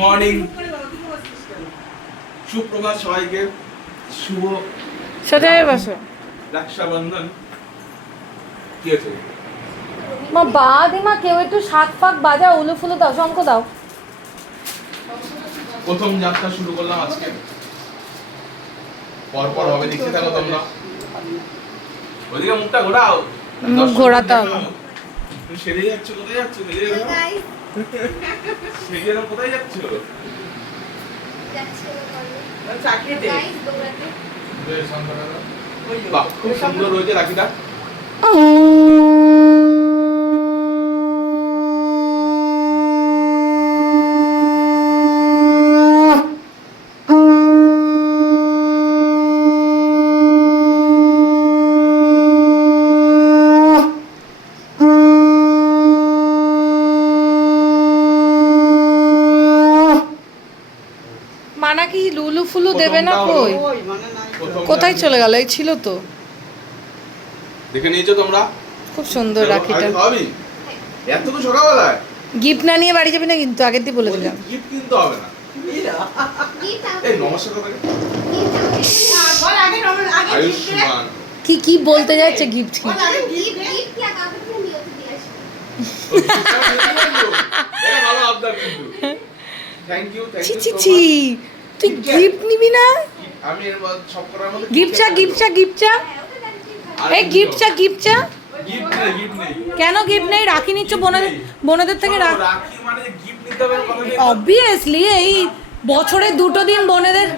Morning. সুপ্রভাত সবাইকে। শুভ বসো। রক্ষাবন্ধন। কি আছে মা কেউ একটু শাক ফাক বাজা উলু ফুলু দাও শঙ্খ দাও। প্রথম যাত্রা শুরু করলাম আজকে। পরপর হবে দেখতে থাকো তোমরা। ওদিকে মুখটা ঘোরাও। মুখ ঘোরাতে হবে। তুমি সেরে যাচ্ছ কোথায় যাচ্ছ? সেরে যাচ্ছ? সেরে যাচ্ছ কোথায় যাচ্ছ? বেশ, শান্ত থাকো। বাহ খুব সুন্দর রয়েছে রাখিটা মানা কি লুলু ফুলু দেবে না কই? কোথায় চলে গেল? এই ছিল তো। দেখে নিয়েছো তোমরা? খুব সুন্দর রাখিটা। হবি এত তো সকালবেলায় গিফট না নিয়ে বাড়ি যাবে না কিন্তু আগের দিয়ে বলে দিলাম। গিফট কিনতে হবে না। কি কি বলতে যাচ্ছে গিফট কি? ভালো আবদার কিন্তু। থ্যাংক ইউ থ্যাংক ছি ইউ ছি। ছি তুই গিফট নিবি না? আমি এর মধ্যে সব করার মধ্যে গিফট চা গিফট চা গিফট চা এই গিফট চা গিফট চা কেন গিফট নেই? রাখি নিচ্ছ বোনদের বোনদের থেকে রাখ রাখি মানে। অবভিয়াসলি এই বছরে দুটো দিন বোনেদের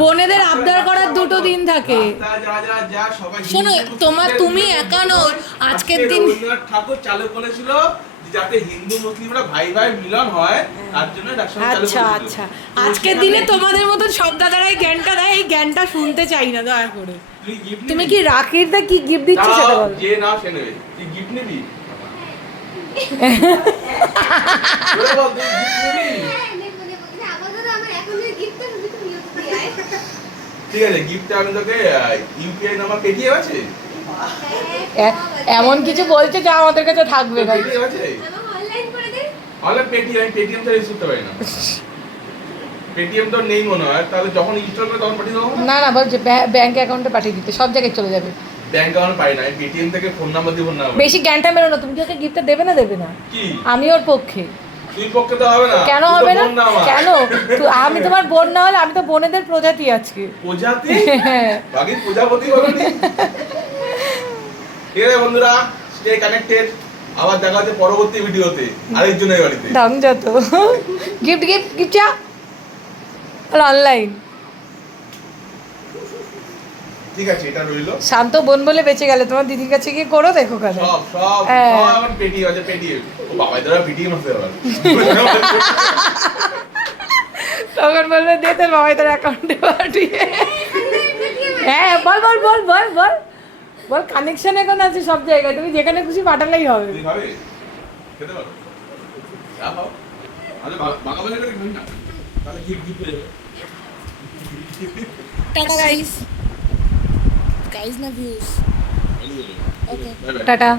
বোনেদের আবদার করার দুটো দিন থাকে। শোনো তোমার তুমি। একা নও। আজকের দিন ঠাকুর চালু করেছিল যাতে হিন্দু মুসলিমরা ভাই ভাই মিলন হয় তার জন্য আচ্ছা আচ্ছা। আজকের দিনে তোমাদের মতো সব দাদারা এই জ্ঞানটা দেয় এই জ্ঞানটা শুনতে চাই না দয়া করে। তুমি কি রাখির দা কি গিফট দিচ্ছ সেটা বলো। যে না সে নেবে। তুই গিফট নিবি? ঠিক আছে গিফটে আমি তোকে ইউপিআই নাম্বার পেটিএম আছে এমন কিছু বলছে যা আমাদের কাছে থাকবে না অনলাইন পেটিএম আমি পেটিএম ছাড়া ইউজ করতে পারি না। পেটিএম তো নেই মনে হয়। তাহলে যখন ইনস্টল করে তখন পাঠিয়ে দেবো না না বলছে ব্যাংক অ্যাকাউন্টে পাঠিয়ে দিতে। সব জায়গায় চলে যাবে। ব্যাংক অ্যাকাউন্ট পাই না। পেটিএম থেকে ফোন নাম্বার দিয়ে ফোন বেশি জ্ঞানটা মেরো না। তুমি কি ওকে গিফটটা দেবে না দেবে না? কি? আমি ওর পক্ষে। তুই পক্ষে তো হবে না। কেন হবে না? কেন? তো- আমি তোমার বোন না হলে আমি তো বোনেদের প্রজাতি আজকে। প্রজাতি? হ্যাঁ। বাকি প্রজাপতি হবে ঠিক আছে বন্ধুরা? স্টে কানেক্টেড আবার দেখা হচ্ছে পরবর্তী ভিডিওতে। আরেকজনের বাড়িতে। দাম যত। গিফট গিফট গিফট চা? অনলাইন ঠিক আছে এটা রইল। শান্ত বোন বলে বেঁচে গেলে। তোমার দিদির কাছে গিয়ে করো দেখো কেন। সব সব হ্যাঁ। আমার পেটিএম আছে পেটিএম। ও বাবা এদের পেটিএম আছে তখন বলবে দে তোর বাবাই তোর অ্যাকাউন্টে পাঠিয়ে। হ্যাঁ বল বল বল বল বল। বল কানেকশন এখন আছে সব জায়গায়। তুমি যেখানে খুশি পাঠালেই হবে। তুই খেতে পারো। যা খাও। আরে বাঁকা বাজে করে না? তাহলে gift gift tata guys guys না ভিউস ওকে টাটা।